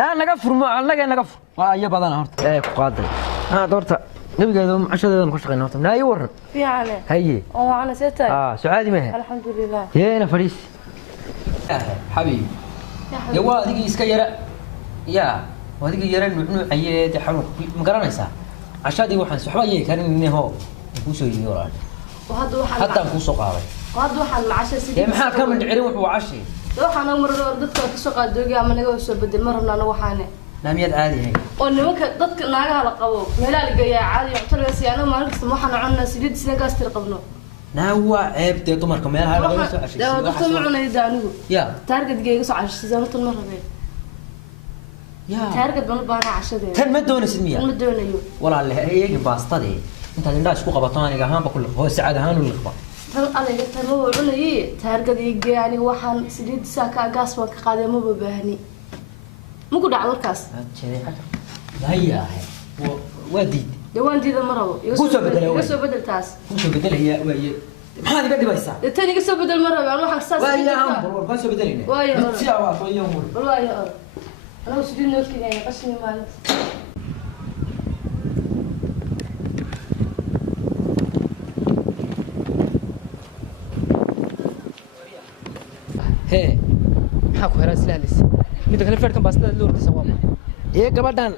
لا نقفر ما نقفر يا بدن هرت ايه قادر ها دورتا نبي قاعد عشان مش قاعد نهتم لا يورن في عليه هي أنا ستة سعادي ما الحمد لله يا أنا فريس حبيبي يا وادي إسكيرة يا وادي يرى إنه عيد حلو مقرن يسا عشان دي واحد صحبة كان إنه هو يكوسو يوران وهذا واحد حتى يكوسو قاوي وهذا واحد العشاء سيدي يا محا كم من عري وعشي waxaan mar dadka ka soo qaadoogi ama naga soo bedel marna waxaan naamiyad caadi ah oo nimanka dadka naagaha la qabo meelaha la geeyaa caadi ah talo siyaano maalin kasta waxaan cunaa saliid sida gaastir qabno naawa ceebtee dumarka meelaha laga soo cashay dadka ma cunayda anigu ya target geeyga soo cashay sidoo tan mar rabay ya target bal baana cashadeeda tan ma doonaysid miya ma doonayo walaahi eeyga baastade inta indhaha isku qabato aniga ahaanba kullu oo saacad ahaan u liqba tan adiga tan ma cunayay target geeyani waxaan saliid saaka gaas waan ka qaaday ma baahni muku dhacdo kaas هيا ودي دوان دي ذا مرة يسوي بدل تاس يسوي بدل هي ما هذه بدي بيسا الثاني يسوي بدل مرة يعني واحد ساس ويا هم بيسوي بدل هنا ويا ساعة ويا هم والله يا أنا وسيدي نوكي يعني قشني مال هي حاكو هراس لالس ميدا كلا فركن باستدا لورد سوام إيه قبضان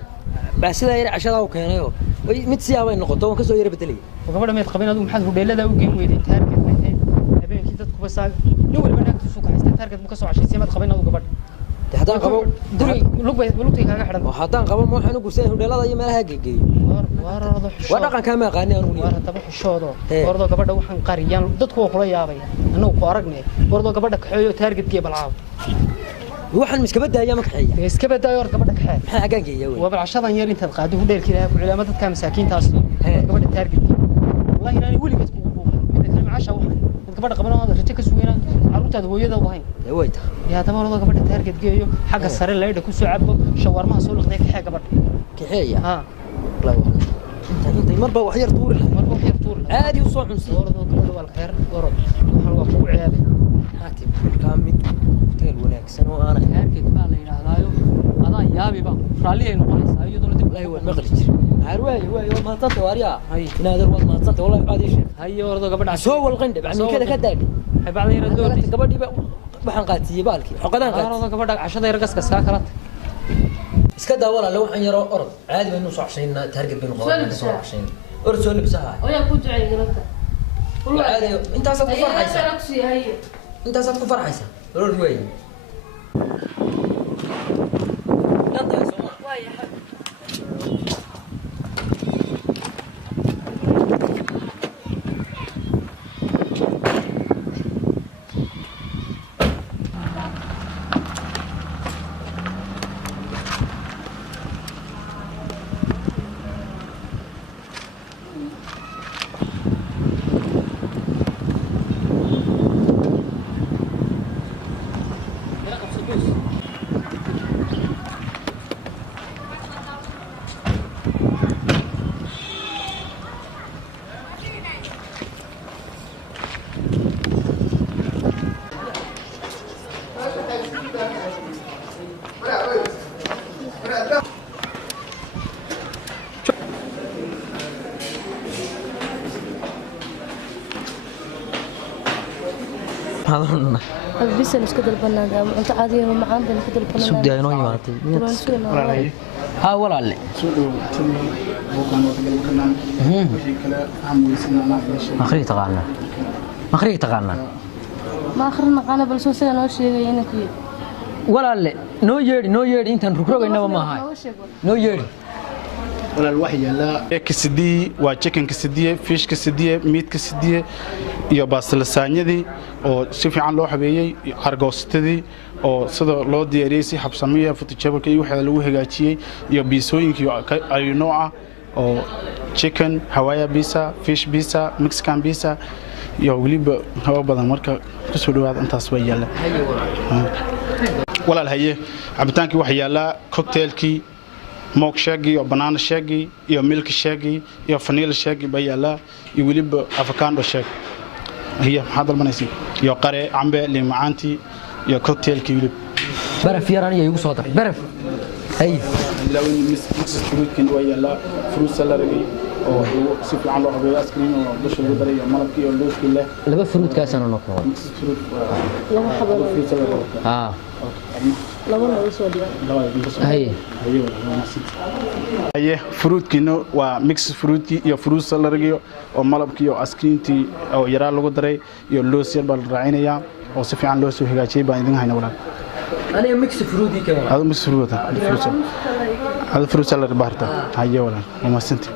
باسدا ير عشرة وكانوا ميت ساعة وين نقطة وين كسو ير بدلي وقبل ما يتقبلنا دوم حد هوديلada u geen weydeen taarget ma ahayn habeenkii dadku basaag nin walba naagtu suuqa haysta taarget ma ka soo cashay siimad qabina u gabadh haddaan qabo guri lugtay kaaga xidhan haddaan qabo ma waxaan u gursay hudheelada iyo meelaha geeyay waa dhaqan kama aqaani anu waa hadaba xishoodo wardo gabadha waxaan qariyaan dadku waa kula yaabay anagu ku aragnay wardo gabadha kaxeeyo taargetkii balcaab waxaan miska badaya ma kaxeeyo iska badaayo war gabadha kaxeey maxaa agaanka yahay waa balcashadan yar intaad qaado hudheelkii ilaahay ku cilaamad dadka masaakiintaas gabadha taargetkii wallahi inaani weligeed ku buuqan mid kale macasha waxaan gabadha qabanada rajo ka sugeena caruurtaada hooyada u ahayn wayta yaa tabarada gabadha taarget geeyo xagga sare leeyda ku soo cabo shawarmaha soo liqday kaxee gabadha kaxeeya la inta marba wax yar tuur aadi u soo xunsi warado gabadha wal xeer warad waxaan waa ku ciyaabay haati kaamid teel wanaagsan oo aan taarget baa la yiraahdaayo adaa yaabiba raalli ay noqonaysaa iyadoo dib ay wad maqli jir waayo ma tanta wariya inaadir wad ma tanta wallahi baad ishe hayo warado gabadha soo wal qindhab amikada ka daag hay bacda yar doorti gabadhi waxaan qaatiyay baalkii xoqadaan qaatiyay warado gabadha cashada yar gaska ka kala iska daawala loo waxaan yaro orod caadi baynu soo xashayna taarget baynu qoran soo xashayna orod soo libsaha ويا كنت عايز ربطة والله عادي انت اصلا فرحيسه انت اصلا فرحيسه orod way نطي يا سوما ويا حبيبي هذا بس أنا كده البنان أنت عادي ما معاهم بين كده البنان سودي أنا يماتي ها ولا لا مخريج تقعنا ما آخرنا قانا بالسوسة أنا وش يعني كذي ولا لا نو يري أنت نروح إنما ما هاي نو يري ولا الوحي لا كسدي وتشيكن كسدية فيش كسدية ميت كسدية iyo baaslasanyadii oo si fiican loo habeeyay argoostadii oo sida loo diyaariyay si habsamiya futijabalka iyo waxa lagu hagaajiyay iyo biisooyinkii ay nooca oo chicken Hawaii pizza fish pizza Mexican pizza iyo waliba hawa badan marka ku soo dhawaad intaas way yaala walaal haye cabitaankii waxa yaala cocktailkii موك شاقي أو بنانا شاقي أو ميلك شاقي أو فانيلا شاقي بيالا يوليب أفكاندو شاقي هي هذا المناسب يو قري عمبة لمعانتي يو كوكتيل كيوليب برف يراني يو صوتك برف هي لون ميكس فروت كن ويلا فروت سلري oo si fiican loo habeeyo askriin oo dusha lagu daray malabkii oo looski leh laba fruit kaas aan noqdo mix fruit laba xabo fruit salad laba loo soo dhigay haye fruitkina waa mix fruit iyo fruit salad oo malabkii oo askriintii oo yara lagu daray iyo loos yar bal raacinaya oo si fiican loo soo hagaajiyay baan idin hayna walaal أنا ميكس فرودي كمان هذا ميكس فروت هذا فروت سالر بارتا هاي ولا ما سنتي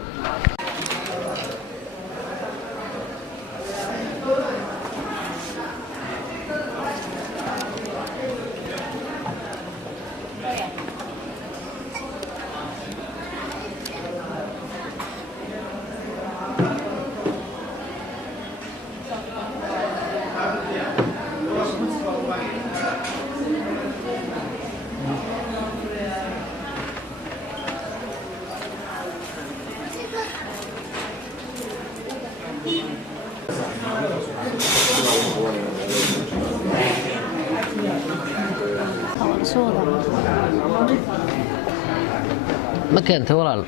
ما كنت ولا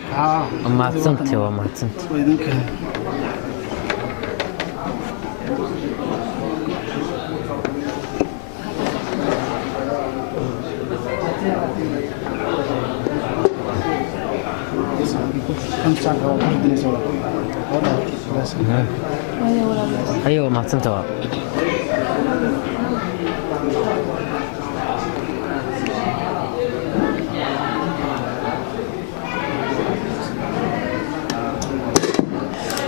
ما عتصمتي وما عتصمتي ايوه ما عتصمتي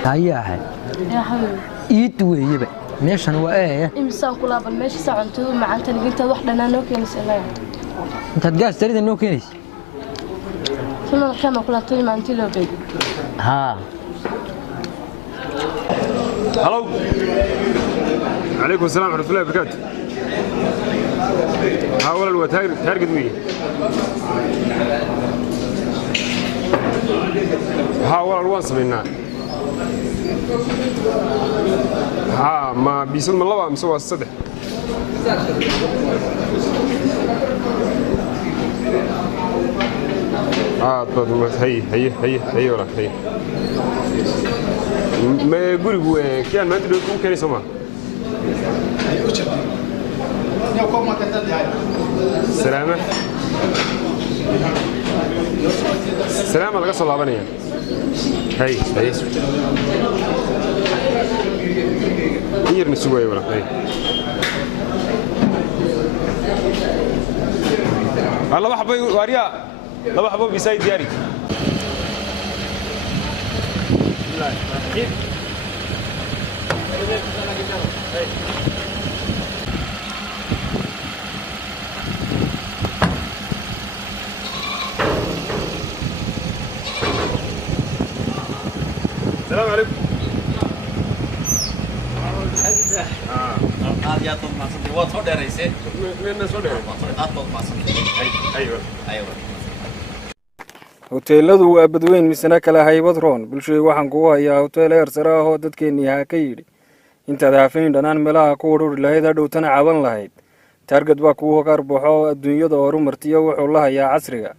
هيا يا حبيبي يدوي يبا ماشان وايه imsaan kula bal meesha saacuntu macaanta niginta wax dhanaan oo keenaysaa انت تقاس تريد انه كيس كنا كما kula toy maantii loo beey ها هلو عليكم السلام ورحمة الله وبركاته هاول الوتاير تارجت مي هاول الوانس منا ها ما بيصير من الله مسوى الصدق طب هي ولا هي ما يقول كان ما أدري كم يسمع سلامة سلامة على قصة العبانية هي يرمي سوي ولا هي الله بحبه واريا الله بحبه بيسايد دياري السلام عليكم. يا طب ما صدق وصل دريسه من صدق طب ما صدق ايوه hoteeladu waa badweyn misna kala haybad roon bulshada waxaan kugu hayaa hotel heer sare ah oo dadkeenii ha ka yidhi intaad haafayn dhanaan meelaha ku ururi lahayd hadhowtana caban lahayd taargad baa kugu hogaar baxo adduunyada horumartiyo wuxuu la hayaa casriga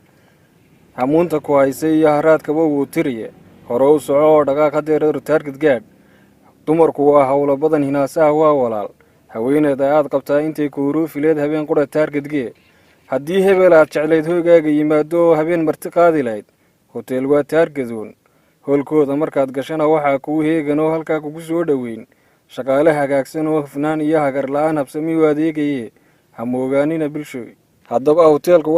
hamuunta ku haysay iyo haraadkaba wuu tiriye hore u soco oo dhaqaaq hadeer taargad gaadh dumarku waa howlo badan hinaasaha waa walaal haweeneeda aad qabtaa intay kuuruu fileed habeen qura taargadgee haddii hebel aad jeclayd hoygaaga yimaado oo habeen marti qaadi lahayd hoteel waa taargadoon hoolkooda markaad gashana waxaa kuu heegan oo halkaa kugu soo dhoweyn shaqaale hagaagsan oo hufnaan iyo hagar la-aan habsami u adeegaye ha moogaanina bulshooy haddaba hoteelka